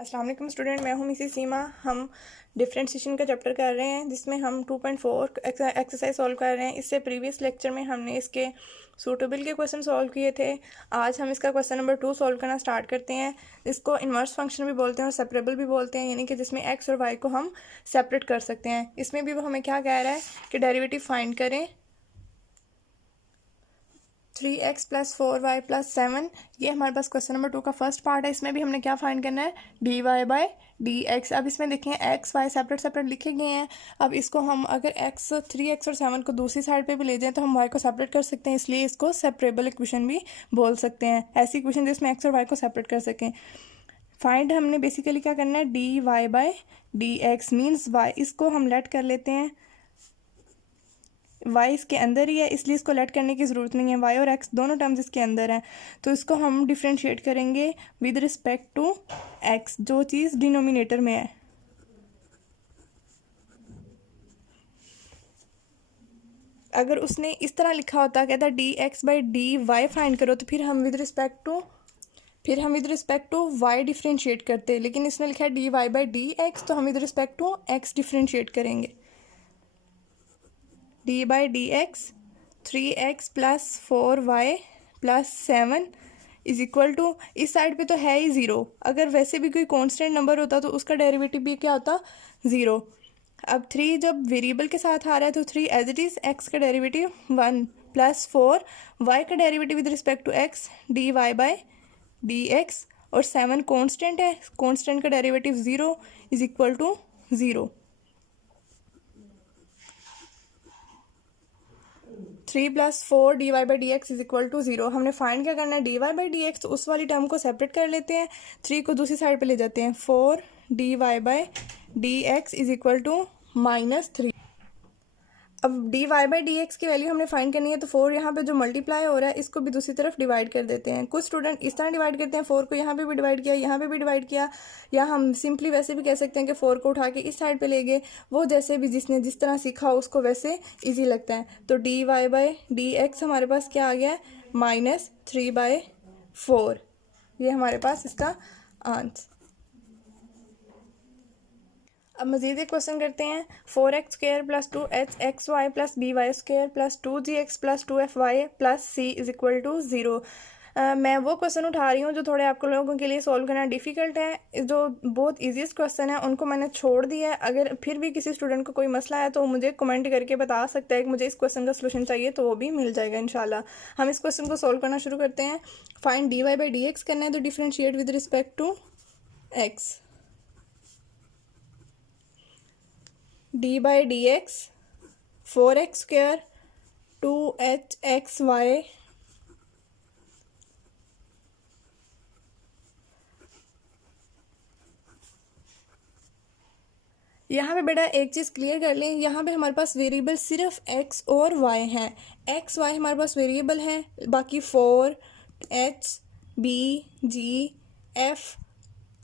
अस्सलाम वालेकुम स्टूडेंट, मैं हूं मिसेस सीमा। हम डिफरेंशिएशन का चैप्टर कर रहे हैं जिसमें हम 2.4 एक्सरसाइज सॉल्व कर रहे हैं। इससे प्रीवियस लेक्चर में हमने इसके सूटेबल के क्वेश्चन सॉल्व किए थे। आज हम इसका क्वेश्चन नंबर 2 सॉल्व करना स्टार्ट करते हैं। इसको इन्वर्स फंक्शन भी बोलते हैं और सेपरेबल भी बोलते हैं, यानी कि जिसमें एक्स और वाई को हम सेपरेट कर सकते हैं। इसमें भी वो हमें क्या कह रहा है कि डेरिवेटिव फाइंड करें 3x + 4y + 7। ये हमारे पास क्वेश्चन नंबर 2 का फर्स्ट पार्ट है। इसमें भी हमने क्या फाइंड करना है, dy/dx। अब इसमें देखें x y सेपरेट सेपरेट लिखे गए हैं। अब इसको हम अगर 3x और 7 को दूसरी साइड पे भी ले जाएं तो हम y को सेपरेट कर सकते हैं, इसलिए इसको सेपरेबल इक्वेशन भी बोल सकते हैं। ऐसी इक्वेशन जिसमें x और y को सेपरेट कर सकें। फाइंड हमने बेसिकली क्या करना है, dy/dx मीन्स y। इसको हम लेट कर लेते हैं, y इसके अंदर ही है इसलिए इसको लेट करने की ज़रूरत नहीं है। y और x दोनों टर्म्स इसके अंदर हैं, तो इसको हम डिफ्रेंशिएट करेंगे विद रिस्पेक्ट टू x, जो चीज़ डिनोमिनेटर में है। अगर उसने इस तरह लिखा होता, कहता dx/dy फाइंड करो, तो फिर हम with respect to y differentiate करते, लेकिन इसने लिखा है dy/dx, तो हम with respect to x differentiate करेंगे। d/dx 3x + 4y + 7 = इस साइड पे तो है ही ज़ीरो। अगर वैसे भी कोई कांस्टेंट नंबर होता तो उसका डेरिवेटिव भी क्या होता, ज़ीरो। अब 3 जब वेरिएबल के साथ आ रहा है तो 3 एज इट इज़, x का डेरिवेटिव 1 + 4 y का derivative with respect to x dy/dx, और 7 कांस्टेंट है, कांस्टेंट का डेरिवेटिव 0 = 0। 3 + 4 dy/dx = 0। हमने फाइंड क्या करना है, dy/dx, तो उस वाली टर्म को सेपरेट कर लेते हैं, 3 को दूसरी साइड पे ले जाते हैं। 4 dy/dx = -3। अब dy/dx की वैल्यू हमने फाइंड करनी है, तो 4 यहाँ पे जो मल्टीप्लाई हो रहा है इसको भी दूसरी तरफ डिवाइड कर देते हैं। कुछ स्टूडेंट इस तरह डिवाइड करते हैं, 4 को यहाँ पे भी डिवाइड किया, यहाँ पे भी डिवाइड किया, या हम सिंपली वैसे भी कह सकते हैं कि 4 को उठा के इस साइड पे ले गए। वो जैसे भी जिसने जिस तरह सीखा हो उसको वैसे ईजी लगता है। तो dy/dx हमारे पास क्या आ गया है, -3/4। ये हमारे पास इसका आंसर। अब मज़ीद एक क्वेश्चन करते हैं। 4x² + 2hxy + by² + 2gx + 2fy + c = 0। मैं वो क्वेश्चन उठा रही हूँ जो थोड़े आपको लोगों के लिए सॉल्व करना डिफ़िकल्ट है। जो बहुत ईजीएस्ट क्वेश्चन है उनको मैंने छोड़ दिया है। अगर फिर भी किसी स्टूडेंट को कोई मसला है तो मुझे कमेंट करके बता सकता है कि मुझे इस क्वेश्चन का सलूशन चाहिए, तो वो भी मिल जाएगा इंशाल्लाह। हम इस क्वेश्चन को सॉल्व करना शुरू करते हैं। फाइंड dy/dx करना है, तो differentiate with respect to x। d/dx 4x² 2hxy यहाँ पे बेटा एक चीज़ क्लियर कर लें, यहाँ पे हमारे पास वेरिएबल सिर्फ x और y हैं। x y हमारे पास वेरिएबल हैं, बाकी 4 h b g f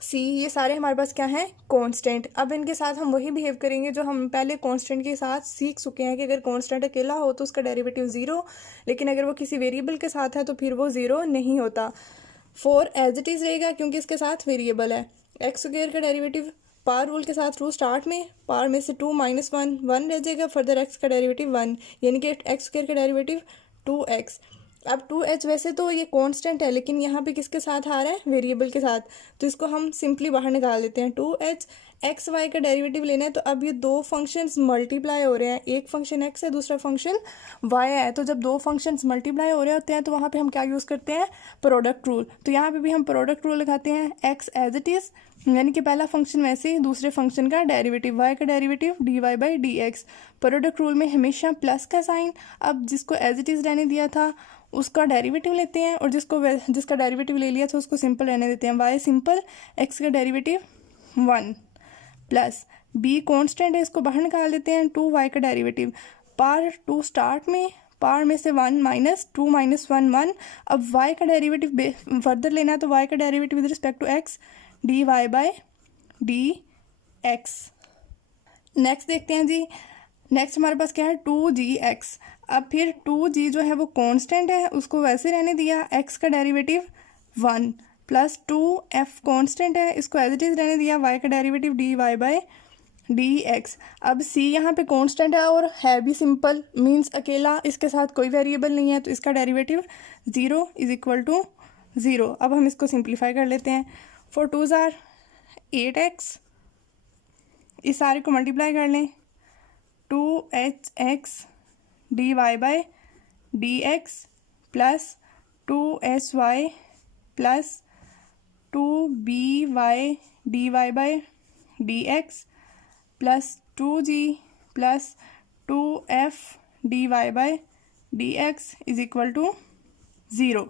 c ये सारे हमारे पास क्या हैं, कांस्टेंट। अब इनके साथ हम वही बिहेव करेंगे जो हम पहले कांस्टेंट के साथ सीख चुके हैं कि अगर कांस्टेंट अकेला हो तो उसका डेरिवेटिव 0, लेकिन अगर वो किसी वेरिएबल के साथ है तो फिर वो 0 नहीं होता। 4 एज इट इज़ रहेगा क्योंकि इसके साथ वेरिएबल है। x² का डेरिवेटिव पावर रूल के साथ रूल स्टार्ट में, पावर में से 2 - 1 1 रह जाएगा, फर्दर x का डेरिवेटिव 1, यानी कि x² का डेरिवेटिव 2x। अब 2h वैसे तो ये कांस्टेंट है, लेकिन यहाँ पे किसके साथ आ रहा है, वेरिएबल के साथ, तो इसको हम सिंपली बाहर निकाल देते हैं। 2h एक्स वाई का डेरिवेटिव लेना है, तो अब ये दो फंक्शंस मल्टीप्लाई हो रहे हैं, एक फंक्शन x है दूसरा फंक्शन y है। तो जब दो फंक्शंस मल्टीप्लाई हो रहे होते हैं तो वहाँ पे हम क्या यूज़ करते हैं, प्रोडक्ट रूल। तो यहाँ पे भी हम प्रोडक्ट रूल लगाते हैं, x एज इट इज़, यानी कि पहला फंक्शन वैसे ही, दूसरे फंक्शन का डेरिवेटिव y का डेरिवेटिव dy/dx। प्रोडक्ट रूल में हमेशा प्लस का साइन। अब जिसको एज इट इज़ रहने दिया था उसका डेरिवेटिव लेते हैं, और जिसका डेरिवेटिव ले लिया था उसको सिंपल रहने देते हैं। y सिंपल, x का डेरिवेटिव 1 प्लस b कांस्टेंट है, इसको बाहर निकाल देते हैं, 2y का डेरिवेटिव, पार 2 स्टार्ट में, पार में से 1 माइनस 2 - 1 1। अब y का डेरिवेटिव फर्दर लेना है, तो y का derivative with respect to x dy/dx। Next देखते हैं जी, नेक्स्ट हमारे पास क्या है, 2gx। अब फिर 2g जो है वो कांस्टेंट है, उसको वैसे रहने दिया, x का डेरिवेटिव 1 प्लस 2f कॉन्स्टेंट है, इसको एज इट इज़ रहने दिया, y का डेरिवेटिव dy बाई dx। अब c यहाँ पे कांस्टेंट है और है भी सिंपल, मींस अकेला, इसके साथ कोई वेरिएबल नहीं है, तो इसका डेरिवेटिव 0 इज इक्वल टू 0। अब हम इसको सिंप्लीफाई कर लेते हैं। 4 2 ज़ार 8x, इस सारे को मल्टीप्लाई कर लें, 2hx dy by dx plus 2hy plus 2by dy by dx plus 2g plus 2f dy by dx is equal to 0।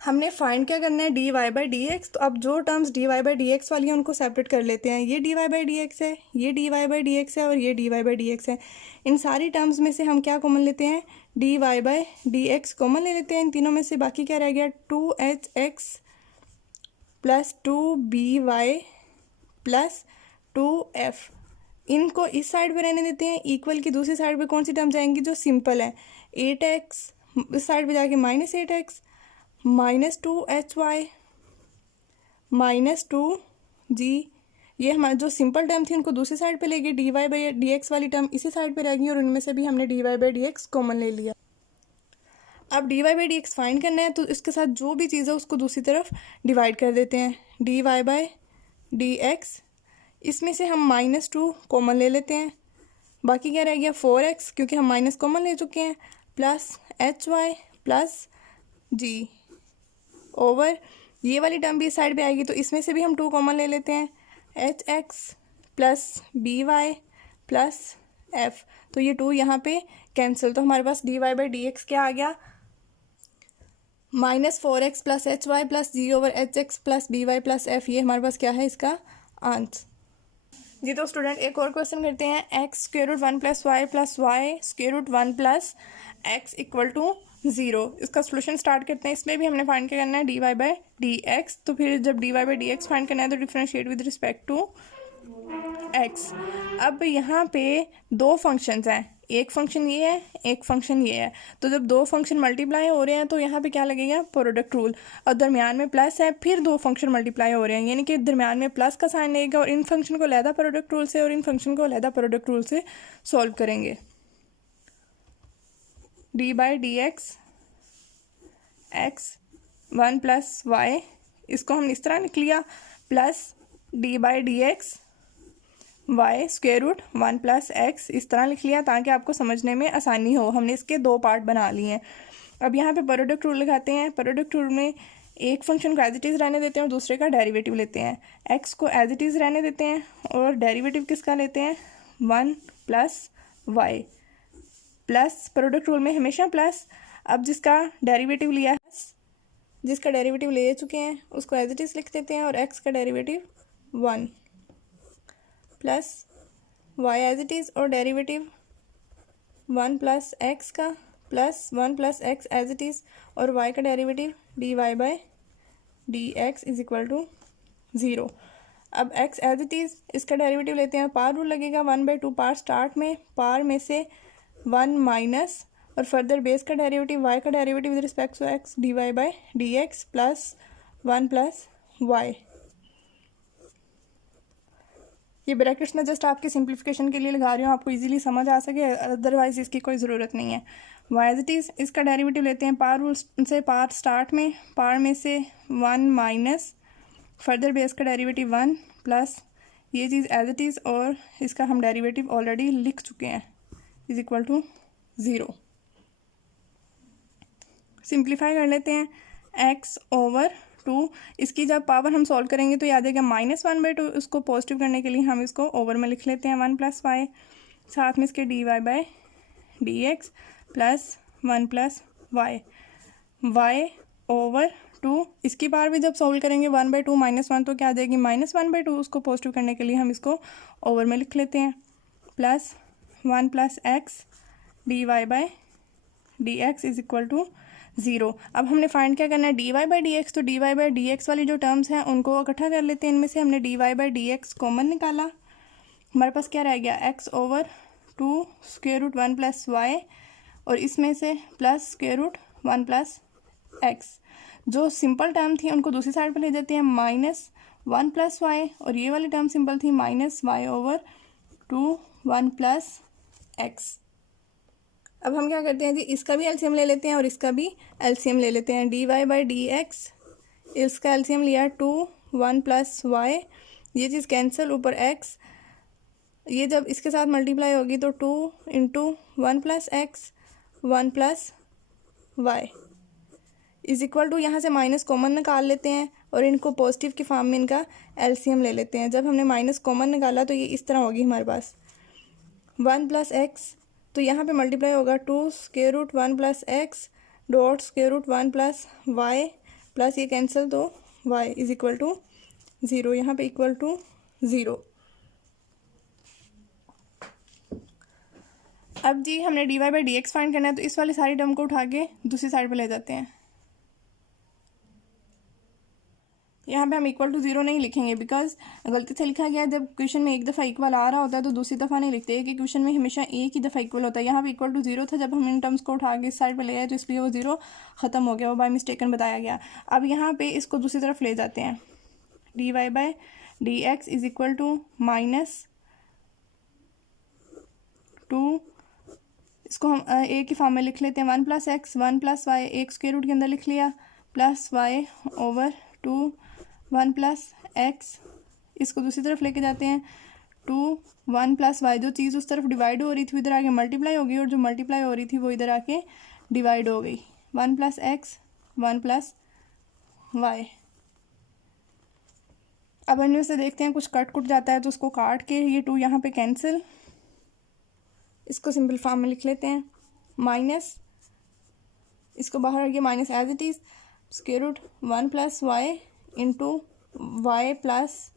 हमने फाइंड क्या करना है, dy बाई dx। तो अब जो टर्म्स dy बाई dx वाली हैं उनको सेपरेट कर लेते हैं। ये dy बाई dx है, ये dy बाई dx है और ये dy बाई dx है। इन सारी टर्म्स में से हम क्या कॉमन लेते हैं, dy बाई dx कॉमन ले लेते हैं इन तीनों में से। बाकी क्या रह गया, 2hx plus 2by plus 2f। इनको इस साइड पे रहने देते हैं। इक्वल की दूसरी साइड पे कौन सी टर्म जाएंगी, जो सिंपल है, 8x इस साइड पे जाके -8x minus 2hy minus 2g। ये हमारे जो सिंपल टर्म थी उनको दूसरी साइड पे ले गए, dy बाई dx वाली टर्म इसी साइड पे रह गई और उनमें से भी हमने dy बाई dx कॉमन ले लिया। अब dy बाई dx फाइंड करना है, तो इसके साथ जो भी चीज़ है उसको दूसरी तरफ डिवाइड कर देते हैं। dy बाई dx, इसमें से हम -2 कॉमन ले लेते हैं। बाकी क्या रह गया, 4x, क्योंकि हम माइनस कॉमन ले चुके हैं, plus hy plus g over ये वाली टर्म भी इस साइड पे आएगी, तो इसमें से भी हम 2 कॉमन ले लेते हैं, hx plus by plus f। तो ये 2 यहाँ पे कैंसिल, तो हमारे पास dy बाई dx क्या आ गया, -4x plus hy plus g over hx plus by plus f। ये हमारे पास क्या है इसका आंसर। जी तो स्टूडेंट एक और क्वेश्चन करते हैं, x square root 1 plus y plus y square root 1 plus x equal to 0। इसका सोल्यूशन स्टार्ट करते हैं। इसमें भी हमने फाइंड क्या करना है, dy बाई dx। तो फिर जब dy बाई dx फाइंड करना है तो differentiate with respect to x। अब यहाँ पे दो फंक्शंस हैं, एक फंक्शन ये है, एक फंक्शन ये है। तो जब दो फंक्शन मल्टीप्लाई हो रहे हैं तो यहाँ पे क्या लगेगा, प्रोडक्ट रूल, और दरमियान में प्लस है, फिर दो फंक्शन मल्टीप्लाई हो रहे हैं, यानी कि दरमियान में प्लस का साइन लगेगा और इन फंक्शन को अलहदा प्रोडक्ट रूल से और इन फंक्शन को अलहदा प्रोडक्ट रूल से सॉल्व करेंगे। D by D x 1 plus y, इसको हम इस तरह लिख लिया, plus d by D x y square root 1 plus x इस तरह लिख लिया ताकि आपको समझने में आसानी हो। हमने इसके दो पार्ट बना लिए हैं। अब यहाँ पे प्रोडक्ट रूल लगाते हैं। प्रोडक्ट रूल में एक फंक्शन को एज इट इज़ रहने देते हैं और दूसरे का डेरिवेटिव लेते हैं। एक्स को एज इट इज़ रहने देते हैं और डेरिवेटिव किसका लेते हैं, 1 plus y, plus product rule में हमेशा प्लस। अब जिसका डेरिवेटिव लिया है, जिसका डेरिवेटिव ले चुके हैं उसको एज इट इज़ लिख देते हैं और एक्स का derivative 1 plus y as it is और डेरिवेटिव 1 प्लस एक्स का plus 1 plus x as it is और वाई का derivative d Y by D x is equal to 0। अब एक्स एज इट इज़, इसका डेरिवेटिव लेते हैं, पार rule लगेगा 1/2 पार start में, पार में से 1 माइनस और फर्दर बेस का डेरिवेटिव वाई का derivative with respect to x D Y by D x plus 1 plus y. ये ब्रैकेट्स में जस्ट आपकी सिंप्लीफिकेशन के लिए लगा रही हूँ, आपको इजीली समझ आ सके, अदरवाइज इसकी कोई ज़रूरत नहीं है। वाई एज इट इज़, इसका डेरिवेटिव लेते हैं, पार रूल से पार स्टार्ट में, पार में से 1 माइनस फर्दर बेस का डेरिवेटिव 1 प्लस ये चीज़ एज इट इज़ और इसका हम डेरिवेटिव ऑलरेडी लिख चुके हैं इज इक्वल टू 0। सिंप्लीफाई कर लेते हैं, x ओवर 2, इसकी जब पावर हम सॉल्व करेंगे तो याद है कि -1/2, उसको पॉजिटिव करने के लिए हम इसको ओवर में लिख लेते हैं 1 प्लस वाई, साथ में इसके d Y by D x plus 1 plus y, y over 2। इसकी पावर भी जब सॉल्व करेंगे 1/2 -1 तो क्या आ जाएगी -1/2, उसको पॉजिटिव करने के लिए हम इसको ओवर में लिख लेते हैं, plus 1 plus X D Y by D x is equal to 0। अब हमने फाइंड क्या करना है, D Y by D X. तो D Y by D X वाली जो टर्म्स हैं उनको इकट्ठा कर लेते हैं। इनमें से हमने d Y by D x common निकाला, हमारे पास क्या रह गया, x over 2 square root 1 plus y और इसमें से plus square root 1 plus x. जो सिंपल टर्म थी उनको दूसरी साइड पर ले जाते हैं, -1 + y, और ये वाली टर्म सिंपल थी -y/2 1 + x। अब हम क्या करते हैं जी, इसका भी एलसीएम ले लेते हैं और इसका भी एलसीएम ले लेते हैं। dy/dx, इसका एलसीएम लिया 2 1 + y, ये चीज़ कैंसिल, ऊपर x, ये जब इसके साथ मल्टीप्लाई होगी तो 2 × 1 + x 1 + y is equal to, यहाँ से माइनस कॉमन निकाल लेते हैं और इनको पॉजिटिव की फॉर्म में इनका एलसीएम ले लेते हैं। जब हमने माइनस कॉमन निकाला तो ये इस तरह होगी हमारे पास 1 + x, तो यहाँ पे मल्टीप्लाई होगा 2 √1 + x डॉट √1 + y प्लस ये कैंसिल, तो y इज इक्वल टू 0, यहाँ पे इक्वल टू 0। अब जी हमने dy/dx फाइंड करना है, तो इस वाली सारी टर्म को उठा के दूसरी साइड पे ले जाते हैं। यहाँ पे हम इक्वल टू 0 नहीं लिखेंगे, बिकॉज गलती से लिखा गया है। जब क्वेश्चन में एक दफ़ा इक्वल आ रहा होता है तो दूसरी दफ़ा नहीं लिखते, कि क्वेश्चन में हमेशा एक ही दफ़ा इक्वल होता है। यहाँ पे इक्वल टू 0 था, जब हम इन टर्म्स को उठा के इस साइड पे ले आए तो इसलिए वो 0 ख़त्म हो गया, वो बाय मिस्टेकन बताया गया। अब यहाँ पे इसको दूसरी तरफ ले जाते हैं, dy/dx इज इक्वल टू -2, इसको हम a की फॉर्म में लिख लेते हैं, 1 + x 1 + y, एक स्क्वायर रूट के अंदर लिख लिया, +y/2 1 + x, इसको दूसरी तरफ लेके जाते हैं, 2 1 + y, जो चीज़ उस तरफ डिवाइड हो रही थी इधर आके मल्टीप्लाई हो गई, और जो मल्टीप्लाई हो रही थी वो इधर आके डिवाइड हो गई, 1 + x 1 + y। अब इनमें से देखते हैं कुछ कट जाता है तो उसको काट के ये 2 यहाँ पे कैंसिल, इसको सिंपल फॉर्म में लिख लेते हैं, माइनस, इसको बाहर आगे minus as it is √1 + y into y +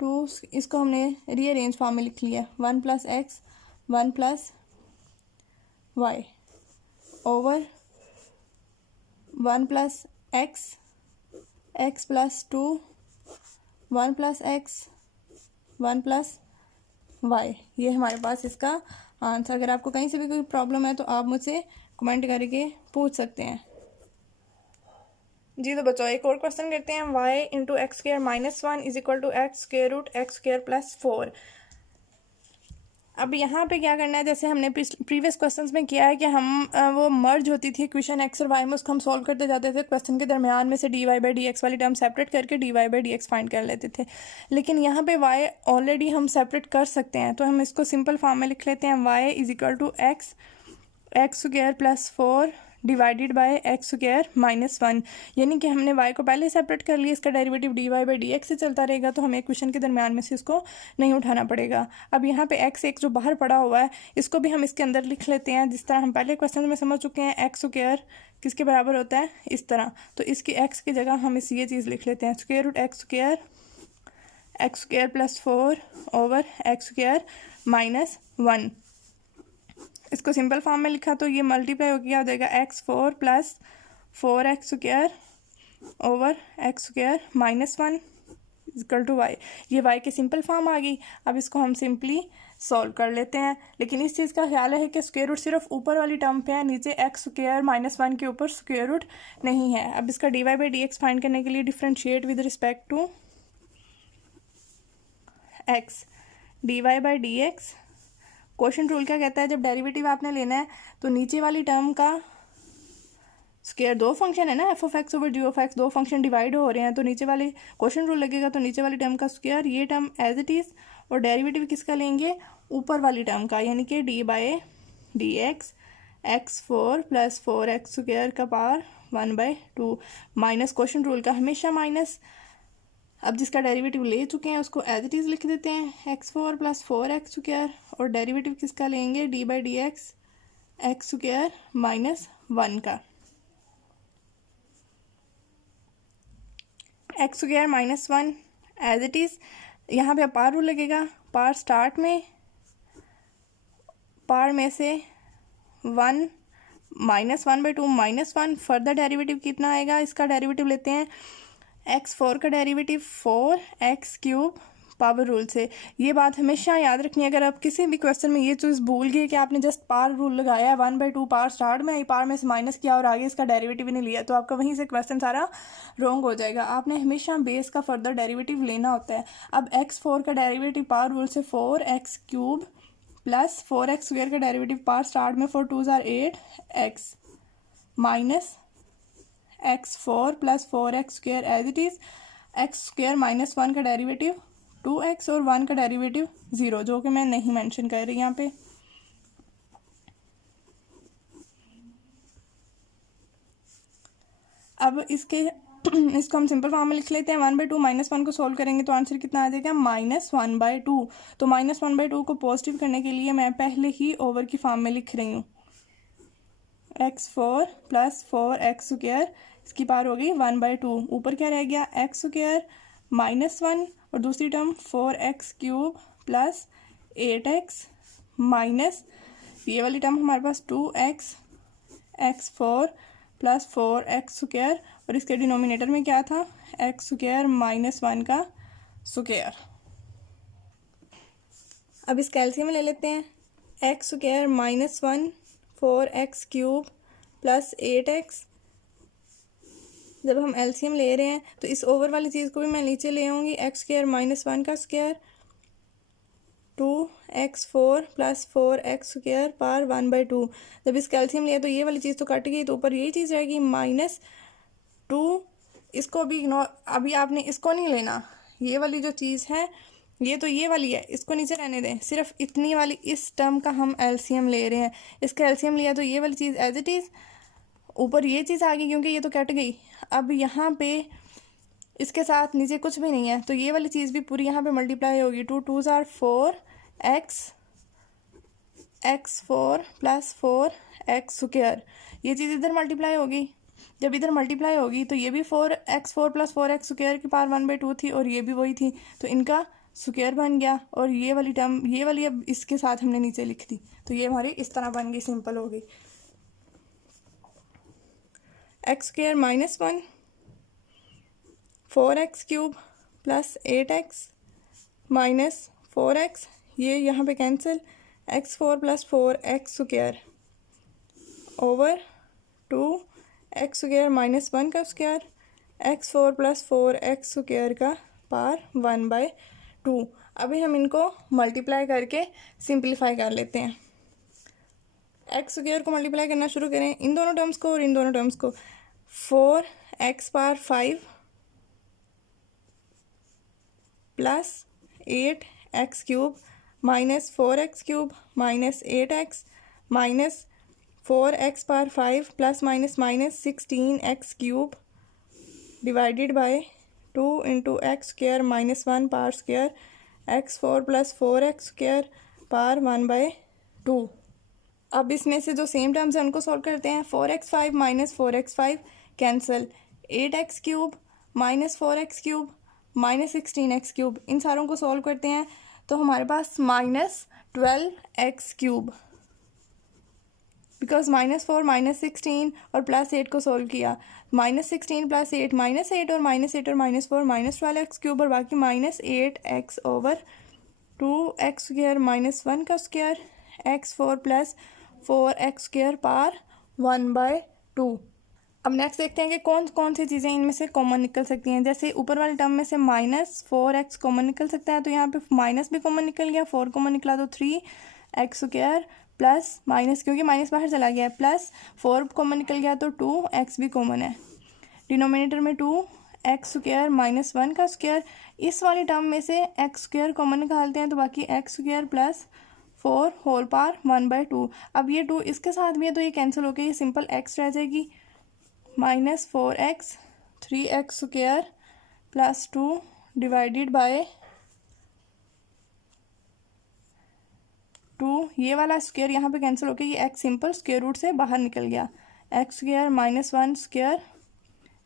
2, इसको हमने रीअरेंज फॉर्म में लिख लिया, 1 + x 1 + y over 1 + x x + 2 1 + x 1 + y। ये हमारे पास इसका आंसर। अगर आपको कहीं से भी कोई प्रॉब्लम है तो आप मुझसे कमेंट करके पूछ सकते हैं जी। तो बच्चों एक और क्वेश्चन करते हैं, y × x² - 1 is equal to x² + 4। अब यहाँ पे क्या करना है, जैसे हमने प्रीवियस क्वेश्चंस में किया है कि हम वो मर्ज होती थी क्वेश्चन x और y में, उसको हम सॉल्व करते जाते थे, क्वेश्चन के दरमियान में से dy/dx वाली टर्म सेपरेट करके dy/dx फाइंड कर लेते थे। लेकिन यहाँ पे y ऑलरेडी हम सेपरेट कर सकते हैं, तो हम इसको सिंपल फॉर्म में लिख लेते हैं, y is equal to x² + 4 divided by x² - 1, यानी कि हमने y को पहले सेपरेट कर लिया, इसका डेरिवेटिव dy/dx से चलता रहेगा, तो हमें क्वेश्चन के दरमियान में से इसको नहीं उठाना पड़ेगा। अब यहाँ पे x एक जो बाहर पड़ा हुआ है इसको भी हम इसके अंदर लिख लेते हैं, जिस तरह हम पहले क्वेश्चन में समझ चुके हैं, x² किसके बराबर होता है, इस तरह। तो इसकी x की जगह हम ये चीज़ लिख लेते हैं, √x² + 4 ओवर x² - 1। इसको सिंपल फॉर्म में लिखा तो ये मल्टीप्लाई हो गया, हो जाएगा x4 + 4x² over x² - 1 equal to y। ये y की सिंपल फॉर्म आ गई। अब इसको हम सिंपली सॉल्व कर लेते हैं, लेकिन इस चीज़ का ख्याल है कि स्क्वायर रूट सिर्फ ऊपर वाली टर्म पे है, नीचे x² - 1 के ऊपर स्क्वायर रूट नहीं है। अब इसका dy/dx फाइंड करने के लिए differentiate with respect to x, dy/dx quotient rule क्या कहता है, जब डेरिवेटिव आपने लेना है तो नीचे वाली टर्म का स्क्वायर, दो फंक्शन है ना f(x) ओवर g(x), दो फंक्शन डिवाइड हो रहे हैं, तो नीचे वाले क्वोशंट रूल लगेगा, तो नीचे वाली टर्म का स्क्वायर, ये टर्म एज इट इज़, और डेरिवेटिव किसका लेंगे, ऊपर वाली टर्म का, यानी कि dy/dx x4 + 4x² का पावर 1/2 माइनस क्वोशंट रूल का हमेशा माइनस। अब जिसका डेरिवेटिव ले चुके हैं उसको एज इट इज़ लिख देते हैं, x4 + 4x², और डेरिवेटिव किसका लेंगे, dy/dx x² - 1 का, x² - 1 एज इट इज़। यहाँ पे पार रूल लगेगा, पार स्टार्ट में, पार में से 1 -1/2 -1, फर्दर डेरिवेटिव कितना आएगा, इसका डेरिवेटिव लेते हैं, x4 का डेरिवेटिव 4x³ पावर रूल से। ये बात हमेशा याद रखनी है। अगर आप किसी भी क्वेश्चन में ये चीज़ भूल गए कि आपने जस्ट पावर रूल लगाया है, 1/2 पावर स्टार्ट में आई, पावर में से माइनस किया और आगे इसका डेरिवेटिव भी नहीं लिया, तो आपका वहीं से क्वेश्चन सारा रॉन्ग हो जाएगा। आपने हमेशा बेस का फर्दर डेरिवेटिव लेना होता है। अब x4 का डेरिवेटिव पावर रूल से 4x³ प्लस 4x² का डेरिवेटिव पावर स्टार्ट में 4 2s are 8x minus x4 plus 4x² as it is, x² -1 का डेरिवेटिव 2x और 1 का डेरिवेटिव 0, जो कि मैं नहीं मेंशन कर रही यहाँ पे। अब इसको हम सिंपल फॉर्म में लिख लेते हैं। 1/2 -1 को सॉल्व करेंगे तो आंसर कितना आ जाएगा, -1/2। तो -1/2 को पॉजिटिव करने के लिए मैं पहले ही ओवर की फॉर्म में लिख रही हूँ। x4 प्लस 4x² इसकी पावर हो गई 1/2। ऊपर क्या रह गया, x² -1 और दूसरी term 4x³ plus 8x minus ये वाली टर्म हमारे पास 2x x4 प्लस 4x² और इसके डिनोमिनेटर में क्या था, x² -1 का स्क्वायर। अब इसका एलसीएम ले लेते हैं। x² -1 4x³ plus 8x। जब हम एलसीएम ले रहे हैं तो इस ओवर वाली चीज़ को भी मैं नीचे ले आऊँगी। x² -1 का square 2x4 plus 4x² power 1/2। जब इसका एलसीएम लिया तो ये वाली चीज़ तो कट गई, तो ऊपर यही चीज़ रहेगी -2। इसको भी इग्नोर, अभी आपने इसको नहीं लेना। ये वाली जो चीज़ है ये तो ये वाली है, इसको नीचे रहने दें। सिर्फ इतनी वाली इस टर्म का हम एलसीएम ले रहे हैं। इसका एलसीएम लिया तो ये वाली चीज़ एज इट इज़, ऊपर ये चीज़ आ गई क्योंकि ये तो कट गई। अब यहाँ पे इसके साथ नीचे कुछ भी नहीं है, तो ये वाली चीज़ भी पूरी यहाँ पे मल्टीप्लाई होगी। 2 2s are 4x x4 plus 4x²। ये चीज़ इधर मल्टीप्लाई होगी। जब इधर मल्टीप्लाई होगी तो ये भी 4x4 प्लस 4x² की पावर 1/2 थी और ये भी वही थी, तो इनका स्क्वायर बन गया। और ये वाली टर्म, ये वाली अब इसके साथ हमने नीचे लिख दी, तो ये हमारी इस तरह बन गई, सिंपल हो गई। x² -1 4x³ plus 8x minus 4x, ये यहाँ पे cancel, x4 plus 4x² over 2x² -1 का स्क्वायर x4 प्लस 4x² का पावर 1/2। अभी हम इनको मल्टीप्लाई करके सिंप्लीफाई कर लेते हैं। x² को मल्टीप्लाई करना शुरू करें, इन दोनों टर्म्स को और इन दोनों टर्म्स को। 4x power 5 plus 8x³ minus 4x³ minus 8x minus 4x power 5 plus minus minus 16x³ divided by 2 into x² -1 power square x4 plus 4x² power 1/2। अब इसमें से जो सेम टर्म्स हैं उनको सॉल्व करते हैं। 4x5 minus 4x5 cancel, 8x³ minus 4x³ minus 16x³, इन सारों को सॉल्व करते हैं तो हमारे पास -12x³, बिकॉज -4 -16 और +8 को सॉल्व किया, -16 + 8 -8 और -8 और -4 -12x³ और बाकी -8x ओवर 2x² -1 का square x4 plus 4x² power 1/2। अब नेक्स्ट देखते हैं कि कौन कौन सी चीज़ें इनमें से कॉमन निकल सकती हैं। जैसे ऊपर वाले टर्म में से -4x कॉमन निकल सकता है, तो यहाँ पे माइनस भी कॉमन निकल गया, 4 कॉमन निकला तो 3x² प्लस माइनस, क्योंकि माइनस बाहर चला गया है, प्लस 4 कॉमन निकल गया तो 2x भी कॉमन है। डिनोमिनेटर में 2x² -1 का स्क्वायर, इस वाली टर्म में से x² कॉमन निकालते हैं तो बाकी x² प्लस 4 होल पावर 1/2। अब ये 2 इसके साथ भी है तो ये कैंसिल होकर ये सिंपल x रह जाएगी, -4x 3x² plus 2 divided by 2, ये वाला स्क्वायर यहाँ पे कैंसिल होकर ये x सिंपल स्क्वायर रूट से बाहर निकल गया, x² -1 square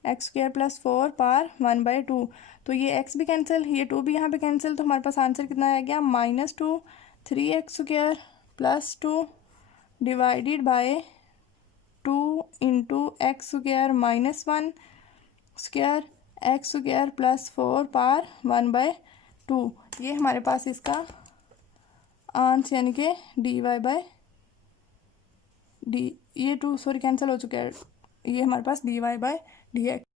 x² plus 4 power 1/2। तो ये x भी कैंसिल, ये 2 भी यहाँ पे कैंसिल, तो हमारे पास आंसर कितना आ गया, -2 3x² plus 2 divided by 2 into x² -1 square x² plus 4 power 1/2। 2, ये हमारे पास इसका अंश यानी कि dy बाय डी, ये 2 सॉरी कैंसिल हो चुका है, ये हमारे पास dy बाय dx